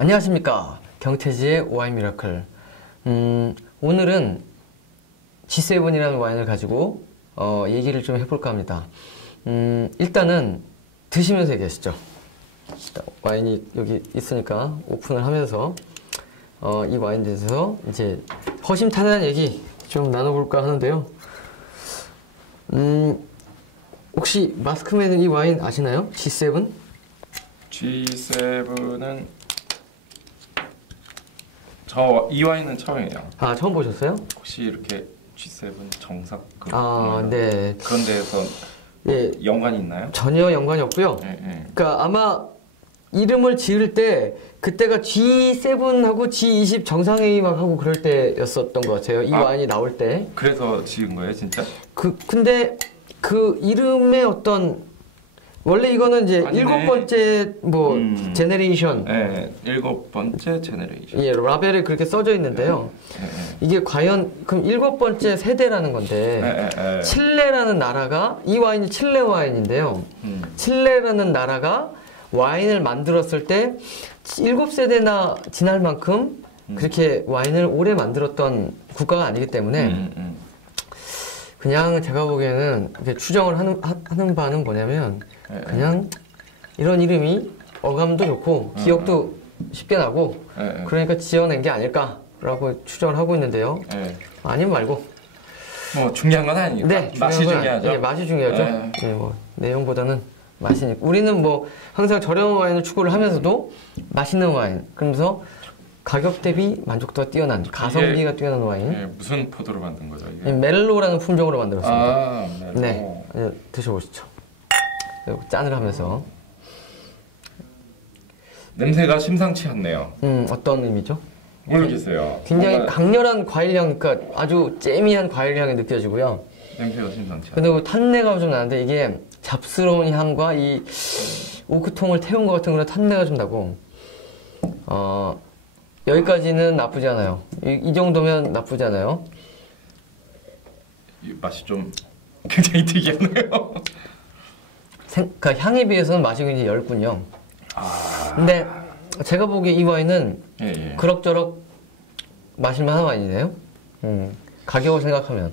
안녕하십니까. 경태지의 와인 미라클. 오늘은 G7이라는 와인을 가지고 얘기를 좀 해볼까 합니다. 일단은 드시면서 얘기하시죠. 와인이 여기 있으니까 오픈을 하면서 이 와인에 대해서 이제 허심탄회한 얘기 좀 나눠볼까 하는데요. 혹시 마스크맨은 이 와인 아시나요? G7? G7은 이 와인은 처음이에요. 아, 처음 보셨어요? 혹시 이렇게 G7 정석 네. 그런 데에서 예, 연관이 있나요? 전혀 연관이 없고요. 예. 그러니까 아마 이름을 지을 때 그때가 G7하고 G20 정상회의 막 하고 그럴 때였었던 것 같아요. 이 와인이 나올 때. 그래서 지은 거예요, 진짜? 근데 그 이름의 어떤 원래 이거는 이제 아니네. 일곱 번째 제네레이션. 네, 7번째 제네레이션. 예, 라벨에 그렇게 써져 있는데요. 이게 과연 그럼 7번째 세대라는 건데 칠레라는 나라가 이 와인이 칠레 와인인데요. 칠레라는 나라가 와인을 만들었을 때 7세대나 지날 만큼 그렇게 와인을 오래 만들었던 국가가 아니기 때문에 그냥 제가 보기에는 이렇게 추정을 하는 바는 뭐냐면 그냥 이런 이름이 어감도 좋고 기억도 쉽게 나고 그러니까 지어낸 게 아닐까라고 추정을 하고 있는데요. 아니면 말고 뭐 중요한 건 아니니까. 네, 맛이 중요하죠. 예, 맛이 중요하죠. 예, 뭐 내용보다는 맛이니까. 우리는 뭐 항상 저렴한 와인을 추구를 하면서도 맛있는 와인, 그러면서 가격 대비 만족도가 뛰어난, 가성비가 뛰어난 와인. 예, 무슨 포도로 만든 거죠? 이게? 멜로라는 품종으로 만들었습니다. 아, 멜로. 네, 드셔보시죠. 짠을 하면서. 냄새가 심상치 않네요. 어떤 의미죠? 모르겠어요. 굉장히 강렬한 과일향, 그러니까 아주 잼미한 과일향이 느껴지고요. 냄새가 심상치 않아요. 근데 탄내가 좀 나는데 이게 잡스러운 향과 이 오크통을 태운 것 같은 그런 탄내가 좀 나고 여기까지는 나쁘지 않아요. 이 정도면 나쁘지 않아요. 이 맛이 좀 굉장히 특이하네요. 그러니까 향에 비해서는 맛이 굉장히 얇군요. 근데 제가 보기에 이 와인은 그럭저럭 마실만한 와인이네요. 가격을 생각하면.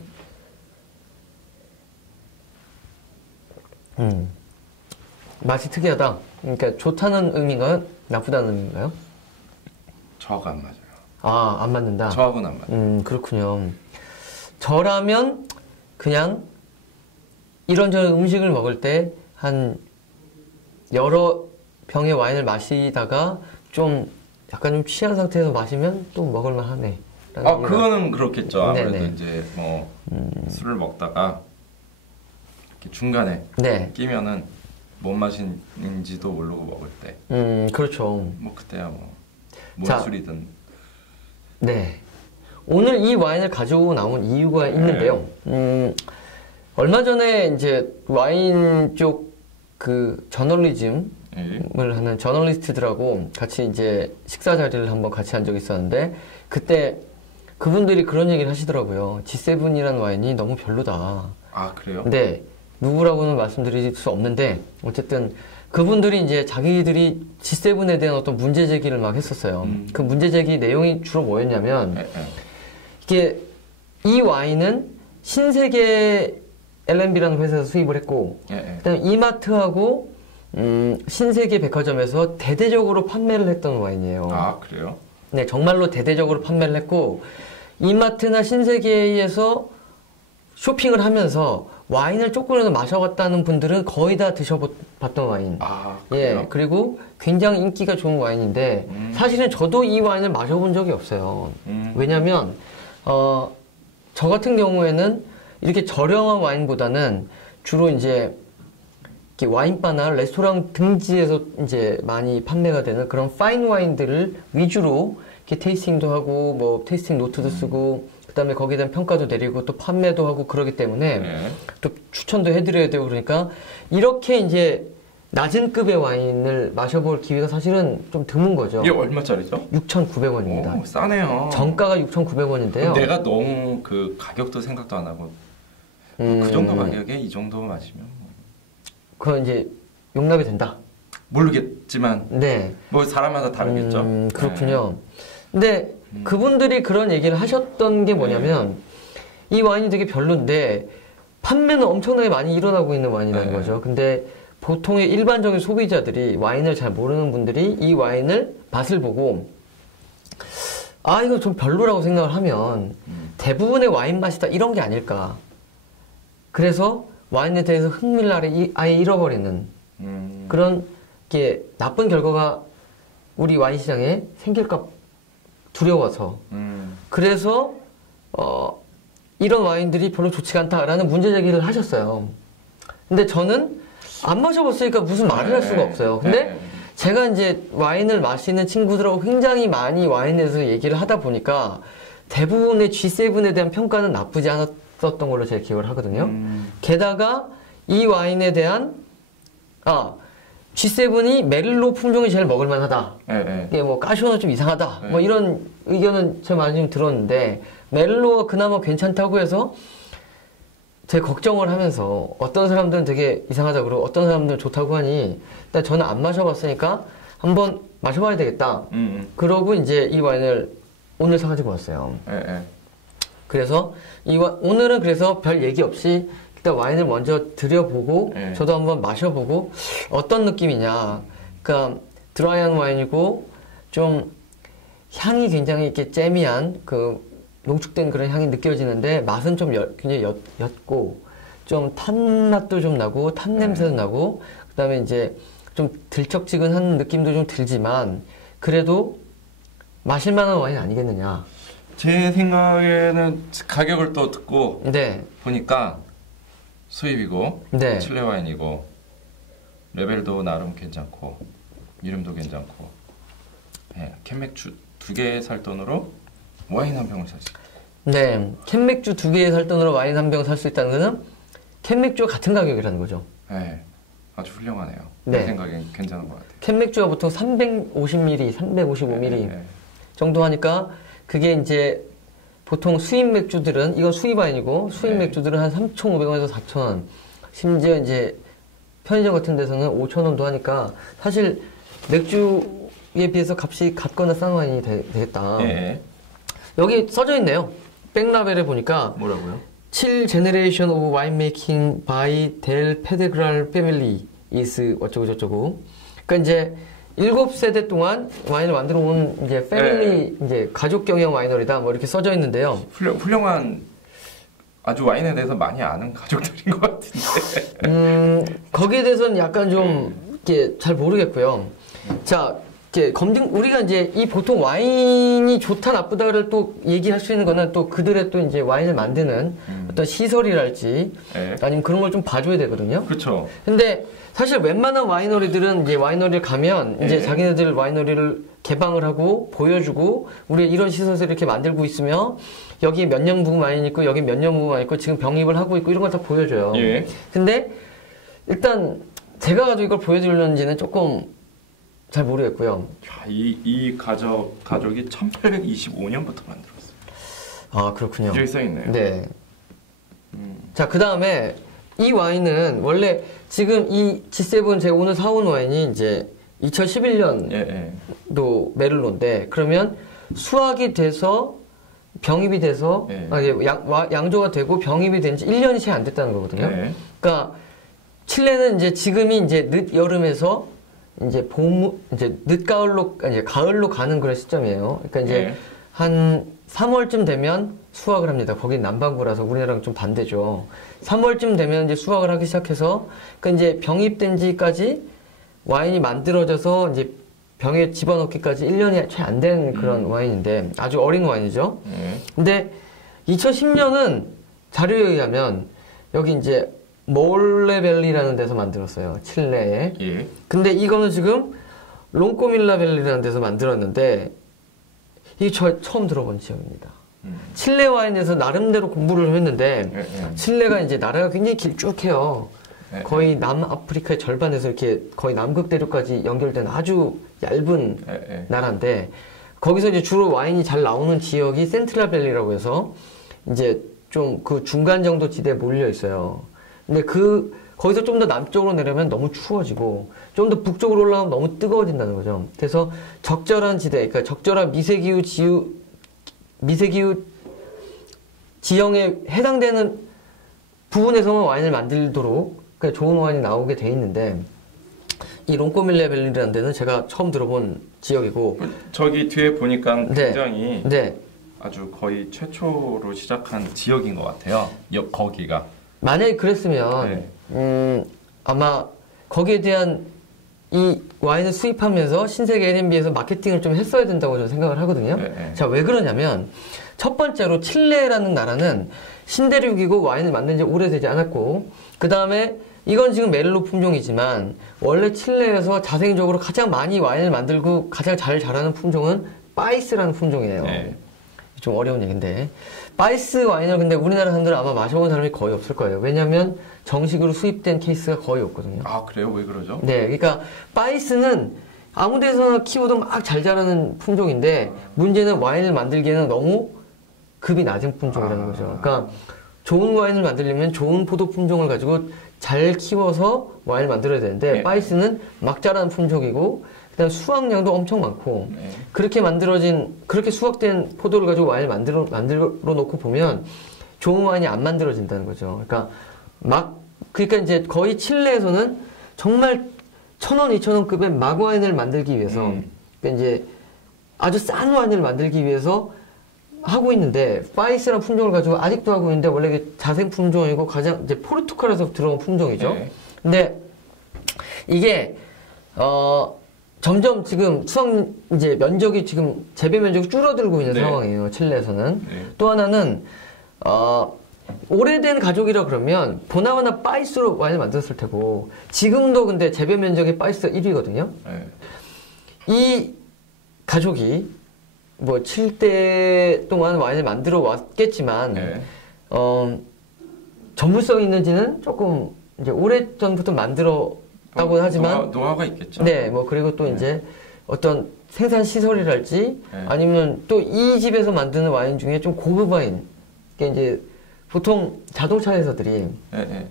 맛이 특이하다. 그러니까 좋다는 의미인가요? 나쁘다는 의미인가요? 저하고 안 맞아요. 아, 안 맞는다. 저하고는 안 맞아요. 그렇군요. 저라면 그냥 이런저런 음식을 먹을 때 한 여러 병의 와인을 마시다가 좀 약간 좀 취한 상태에서 마시면 또 먹을만 하네. 그거는 그렇겠죠. 아무래도 네네. 이제 뭐 술을 먹다가 이렇게 중간에 끼면은 뭔 맛인지도 모르고 먹을 때. 그렇죠. 뭐 그때야 뭐 자, 뭔 술이든. 네. 오늘 이 와인을 가지고 나온 이유가 있는데요. 얼마 전에 이제 와인 쪽 그 저널리즘을 하는 저널리스트들하고 같이 이제 식사 자리를 한번 같이 한 적이 있었는데 그때 그분들이 그런 얘기를 하시더라고요. G7이라는 와인이 너무 별로다. 아, 그래요? 네. 누구라고는 말씀드릴 수 없는데 어쨌든 그분들이 이제 자기들이 G7에 대한 어떤 문제 제기를 막 했었어요. 그 문제 제기 내용이 주로 뭐였냐면 이게 이 와인은 신세계 L&B라는 회사에서 수입을 했고 그다음에 이마트하고 신세계 백화점에서 대대적으로 판매를 했던 와인이에요. 아, 그래요? 네, 정말로 대대적으로 판매를 했고 이마트나 신세계에서 쇼핑을 하면서 와인을 조금이라도 마셔봤다는 분들은 거의 다 드셔봤던 와인. 아, 그래요? 예, 그리고 굉장히 인기가 좋은 와인인데 사실은 저도 이 와인을 마셔본 적이 없어요. 왜냐면 저 같은 경우에는 이렇게 저렴한 와인보다는 주로 이제 이렇게 와인바나 레스토랑 등지에서 이제 많이 판매가 되는 그런 파인 와인들을 위주로 이렇게 테이스팅도 하고 뭐 테이스팅 노트도 쓰고 그다음에 거기에 대한 평가도 내리고 또 판매도 하고 그러기 때문에 또 추천도 해드려야 되고 그러니까 이렇게 이제 낮은 급의 와인을 마셔볼 기회가 사실은 좀 드문 거죠. 이게 얼마짜리죠? 6,900원입니다. 오, 싸네요. 정가가 6,900원인데요. 내가 너무 그 가격도 생각도 안 하고 그 정도 가격에 이 정도 마시면 그건 이제 용납이 된다. 모르겠지만 네. 뭐 사람마다 다르겠죠. 그렇군요. 근데 그분들이 그런 얘기를 하셨던 게 뭐냐면 이 와인이 되게 별론데 판매는 엄청나게 많이 일어나고 있는 와인이라는 거죠. 근데 보통의 일반적인 소비자들이 와인을 잘 모르는 분들이 이 와인을 맛을 보고 아 이거 좀 별로라고 생각을 하면 대부분의 와인 맛이다 이런 게 아닐까. 그래서 와인에 대해서 흥미를 아예 잃어버리는 그런 게 나쁜 결과가 우리 와인 시장에 생길까 두려워서 그래서 이런 와인들이 별로 좋지가 않다라는 문제 제기를 하셨어요. 근데 저는 안 마셔봤으니까 무슨 말을 할 수가 없어요. 근데 제가 이제 와인을 마시는 친구들하고 굉장히 많이 와인에 대해서 얘기를 하다 보니까 대부분의 G7에 대한 평가는 나쁘지 않았던 걸로 제가 기억을 하거든요. 게다가 이 와인에 대한 G7이 메를로 품종이 제일 먹을만하다. 이게 뭐 까쇼는 좀 이상하다. 뭐 이런 의견은 제가 많이 좀 들었는데 메를로가 그나마 괜찮다고 해서 제가 걱정을 하면서 어떤 사람들은 되게 이상하다 그러고 어떤 사람들은 좋다고 하니 일단 저는 안 마셔봤으니까 한번 마셔봐야 되겠다. 그러고 이제 이 와인을 오늘 사가지고 왔어요. 그래서 오늘은 그래서 별 얘기 없이 일단 와인을 먼저 드려보고 저도 한번 마셔보고 어떤 느낌이냐. 그러니까 드라이한 와인이고 좀 향이 굉장히 이렇게 잼미한 그 농축된 그런 향이 느껴지는데 맛은 좀 굉장히 옅고 좀 탄 맛도 좀 나고 탄 냄새도 나고 그다음에 이제 좀 들쩍지근한 느낌도 좀 들지만 그래도 마실 만한 와인 아니겠느냐. 제 생각에는 가격을 또 듣고 보니까 수입이고 칠레 와인이고 레벨도 나름 괜찮고 이름도 괜찮고 캔맥주 2개 살 돈으로 와인 한 병을 살 수 있고 캔맥주 2개 살 돈으로 와인 한 병 살 수 있다는 거는 캔맥주와 같은 가격이라는 거죠. 아주 훌륭하네요. 제 생각엔 괜찮은 것 같아요. 캔맥주가 보통 350ml, 355ml 정도 하니까 그게 이제 보통 수입 맥주들은 이건 수입 와인이고 수입 맥주들은 한 3,500원에서 4,000원 심지어 이제 편의점 같은 데서는 5,000원도 하니까 사실 맥주에 비해서 값이 같거나 싼 와인이 되겠다. 여기 써져 있네요. 백라벨에 보니까 뭐라고요? 7 Generation of Winemaking by Del Pedregal Family is 어쩌고 저쩌고. 그러니까 이제 7세대 동안 와인을 만들어 온 이제 패밀리 이제 가족 경영 와이너리다 뭐 이렇게 써져 있는데요. 훌륭한 아주 와인에 대해서 많이 아는 가족들인 것 같은데. 거기에 대해서는 약간 좀 이렇게 잘 모르겠고요. 자, 이렇게 우리가 이제 이 보통 와인이 좋다 나쁘다를 또 얘기할 수 있는 거는 또 그들의 또 이제 와인을 만드는 어떤 시설이랄지 아니면 그런 걸 좀 봐줘야 되거든요. 그렇죠. 근데 사실 웬만한 와이너리들은 이제 와이너리를 가면 이제 자기네들 와이너리를 개방을 하고 보여주고 우리 이런 시설을 이렇게 만들고 있으며 여기 몇 년 묵은 와인이 있고 여기 몇 년 묵은 와인이 있고 지금 병입을 하고 있고 이런 걸 다 보여줘요. 근데 일단 제가 가지고 이걸 보여주려는지는 조금 잘 모르겠고요. 이 가족이 1825년부터 만들었어요. 아 그렇군요. 여기 써있네요. 자, 그 다음에 이 와인은 원래 지금 이 G7 제가 오늘 사온 와인이 이제 2011년도 메를로인데 그러면 수확이 돼서 병입이 돼서 양조가 되고 병입이 된 지 1년이 채 안 됐다는 거거든요. 그러니까 칠레는 이제 지금이 이제 늦 여름에서 이제 이제 늦 가을로 이제 가을로 가는 그런 시점이에요. 그러니까 이제 한 3월쯤 되면 수확을 합니다. 거긴 남반구라서 우리나라랑 좀 반대죠. 3월쯤 되면 이제 수확을 하기 시작해서, 그러니까 이제 병입된 지까지 와인이 만들어져서 이제 병에 집어넣기까지 1년이 채 안 된 그런 와인인데, 아주 어린 와인이죠. 근데 2010년은 자료에 의하면 여기 이제 몰레밸리라는 데서 만들었어요. 칠레에. 근데 이거는 지금 롱꼬밀라밸리라는 데서 만들었는데, 이게 저 처음 들어본 지역입니다. 칠레 와인에서 나름대로 공부를 했는데 칠레가 이제 나라가 굉장히 길쭉해요. 거의 남아프리카의 절반에서 이렇게 거의 남극 대륙까지 연결된 아주 얇은 나라인데 거기서 이제 주로 와인이 잘 나오는 지역이 센트랄밸리라고 해서 이제 좀 그 중간 정도 지대에 몰려 있어요. 근데 그 거기서 좀 더 남쪽으로 내려면 너무 추워지고 좀 더 북쪽으로 올라가면 너무 뜨거워진다는 거죠. 그래서 적절한 지대, 그러니까 적절한 미세기후 지형에 해당되는 부분에서만 와인을 만들도록 그러니까 좋은 와인이 나오게 돼 있는데 이 롱꼬밀레 밸리라는 데는 제가 처음 들어본 지역이고 저기 뒤에 보니까 굉장히 네. 아주 거의 최초로 시작한 지역인 것 같아요. 거기가. 만약에 그랬으면 아마 거기에 대한 이 와인을 수입하면서 신세계 L&B에서 마케팅을 좀 했어야 된다고 저는 생각을 하거든요. 자, 왜 그러냐면 첫 번째로 칠레라는 나라는 신대륙이고 와인을 만든 지 오래되지 않았고 그 다음에 이건 지금 메를로 품종이지만 원래 칠레에서 자생적으로 가장 많이 와인을 만들고 가장 잘 자라는 품종은 바이스라는 품종이에요. 네. 좀 어려운 얘기인데 바이스 와인을 근데 우리나라 사람들은 아마 마셔본 사람이 거의 없을 거예요. 왜냐하면 정식으로 수입된 케이스가 거의 없거든요. 아 그래요? 왜 그러죠? 네, 그러니까 바이스는 아무 데서나 키워도 막 잘 자라는 품종인데 문제는 와인을 만들기에는 너무 급이 낮은 품종이라는 거죠. 그러니까 좋은 와인을 만들려면 좋은 포도 품종을 가지고 잘 키워서 와인을 만들어야 되는데 네. 바이스는 막 자라는 품종이고 그다음 수확량도 엄청 많고 네. 그렇게 수확된 포도를 가지고 와인을 만들어 놓고 보면 좋은 와인이 안 만들어진다는 거죠. 그러니까 이제 거의 칠레에서는 정말 1,000원, 2,000원급의 막 와인을 만들기 위해서 그러니까 이제 아주 싼 와인을 만들기 위해서 하고 있는데 바이스라는 품종을 가지고 아직도 하고 있는데 원래 이게 자생 품종이고 가장 이제 포르투갈에서 들어온 품종이죠. 네. 근데 이게 점점 지금 이제 면적이 지금 재배 면적이 줄어들고 있는 네. 상황이에요. 칠레에서는. 네. 또 하나는 오래된 가족이라 그러면 보나마나 바이스로 와인을 만들었을 테고 지금도 근데 재배 면적이 바이스가 1위거든요. 네. 이 가족이 뭐 7대 동안 와인을 만들어 왔겠지만 네. 전문성이 있는지는 조금 이제 오래전부터 만들었다고 하지만 노하우가 있겠죠. 네, 뭐 그리고 또 네. 이제 어떤 생산 시설이랄지 네. 아니면 또 이 집에서 만드는 와인 중에 좀 고급 와인, 이게 이제 보통 자동차 회사들이 네.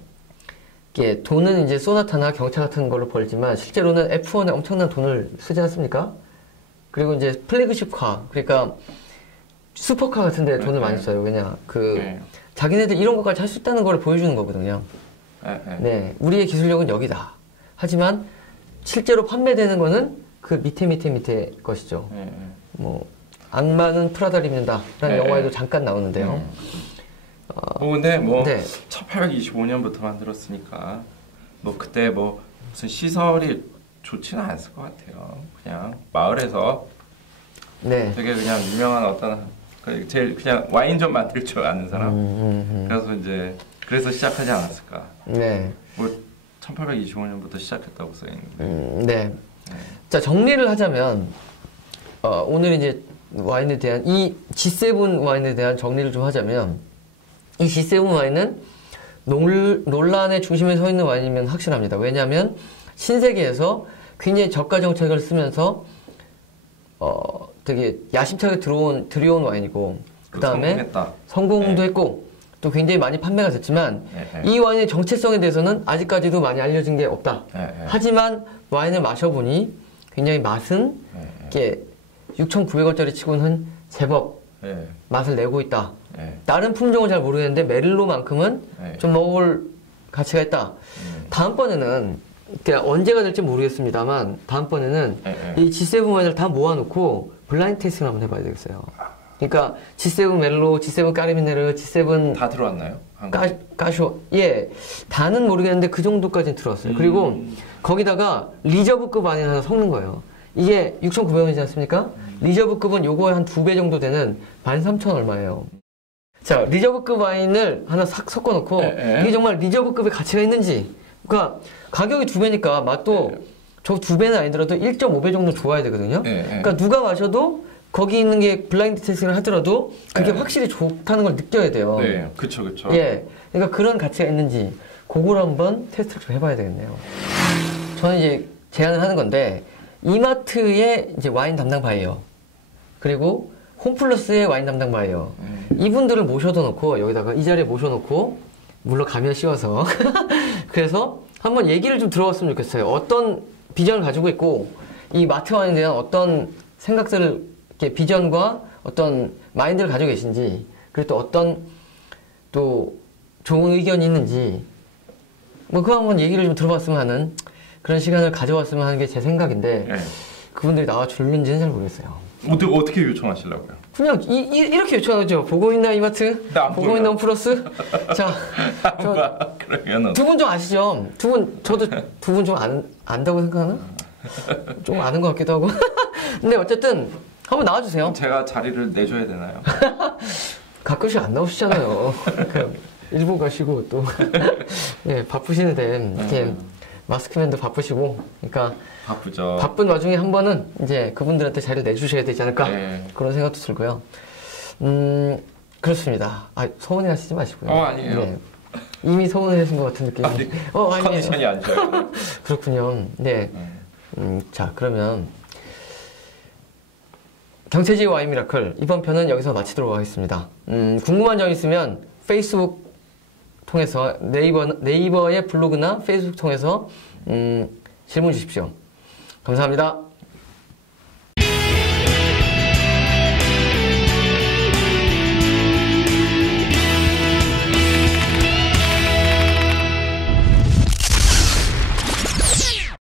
이게 돈은 이제 소나타나 경차 같은 걸로 벌지만 실제로는 F1에 엄청난 돈을 쓰지 않습니까? 그리고 이제 플래그십카, 그러니까 슈퍼카 같은 데 돈을 많이 써요. 왜냐, 자기네들 이런 것까지 할 수 있다는 걸 보여주는 거거든요. 네, 우리의 기술력은 여기다. 하지만 실제로 판매되는 거는 그 밑에 것이죠. 뭐 악마는 프라다를 입는다라는 영화에도 잠깐 나오는데요. 근데 네. 1825년부터 만들었으니까 뭐 그때 뭐 무슨 시설이 좋지는 않았을 것 같아요. 그냥 마을에서 네. 되게 그냥 유명한 어떤 제일 그냥 와인 좀 만들 줄 아는 사람. 그래서 시작하지 않았을까. 네. 뭐 1825년부터 시작했다고 써 있는데. 네. 자, 정리를 하자면 오늘 이제 와인에 대한 이 G7 와인에 대한 정리를 좀 하자면 이 G7 와인은 논란의 중심에 서 있는 와인이면 확실합니다. 왜냐하면 신세계에서 굉장히 저가 정책을 쓰면서 되게 야심차게 들여온 와인이고 그 다음에 성공도 네. 했고 또 굉장히 많이 판매가 됐지만 이 와인의 정체성에 대해서는 아직까지도 많이 알려진 게 없다. 하지만 와인을 마셔보니 굉장히 맛은 이게 6,900원짜리 치고는 제법 맛을 내고 있다. 다른 품종은 잘 모르겠는데 메를로만큼은 좀 먹어볼 가치가 있다. 다음번에는 언제가 될지 모르겠습니다만 다음번에는 이 G7 와인을 다 모아놓고 블라인드 테이스팅을 한번 해봐야 되겠어요. 그러니까 G7 멜로, G7 까르미네르, G7 다 들어왔나요? 까쇼 예, 다는 모르겠는데 그 정도까지는 들어왔어요. 그리고 거기다가 리저브급 와인 하나 섞는 거예요. 이게 6,900원이지 않습니까? 리저브급은 요거에 한 2배 정도 되는 13,000 얼마예요. 자, 리저브급 와인을 하나 싹 섞어놓고 이게 정말 리저브급의 가치가 있는지, 그러니까 가격이 2배니까 맛도 저 2배는 아니더라도 1.5배 정도 좋아야 되거든요. 그러니까 누가 마셔도 거기 있는 게 블라인드 테스팅을 하더라도 그게 확실히 좋다는 걸 느껴야 돼요. 네, 그쵸. 예, 그러니까 그런 가치가 있는지 그걸 한번 테스트를 좀 해봐야 되겠네요. 저는 이제 제안을 하는 건데 이마트의 이제 와인 담당 바이어 그리고 홈플러스의 와인 담당 바이어 이분들을 모셔다 놓고 여기다가 이 자리에 모셔놓고 물론 가면 씌워서 그래서 한번 얘기를 좀 들어봤으면 좋겠어요. 어떤 비전을 가지고 있고 이 마트와인에 대한 어떤 생각들을 이렇게 비전과 어떤 마인드를 가지고 계신지 그리고 또 어떤 또 좋은 의견이 있는지 뭐 그거 한번 얘기를 좀 들어봤으면 하는 그런 시간을 가져왔으면 하는 게 제 생각인데 네. 그분들이 나와 줄는지는 잘 모르겠어요. 어떻게 요청하시려고요? 그냥 이렇게 요청하죠. 보고 있나 이마트? 보고 있나 플러스? 자, 두 분 좀 아시죠? 저도 두 분 좀 안다고 생각하나? 좀 아는 것 같기도 하고. 근데 어쨌든 한번 나와주세요. 제가 자리를 내줘야 되나요? 가끔씩 안 나오시잖아요. 일본 가시고 또 예, 바쁘시는데 이렇게 마스크맨도 바쁘시고 그러니까 바쁘죠. 바쁜 와중에 한 번은 이제 그분들한테 자리를 내주셔야 되지 않을까 네. 그런 생각도 들고요. 그렇습니다. 서운해 하시지 마시고요. 아니에요. 네. 이미 서운해 하신 것 같은 느낌이. 아니에요. 컨디션이 안 좋아요. 그렇군요. 네. 자, 그러면 경태지의 와인 미라클 이번 편은 여기서 마치도록 하겠습니다. 궁금한 점 있으면 페이스북 통해서 네이버의 블로그나 페이스북 통해서 질문 주십시오. 감사합니다.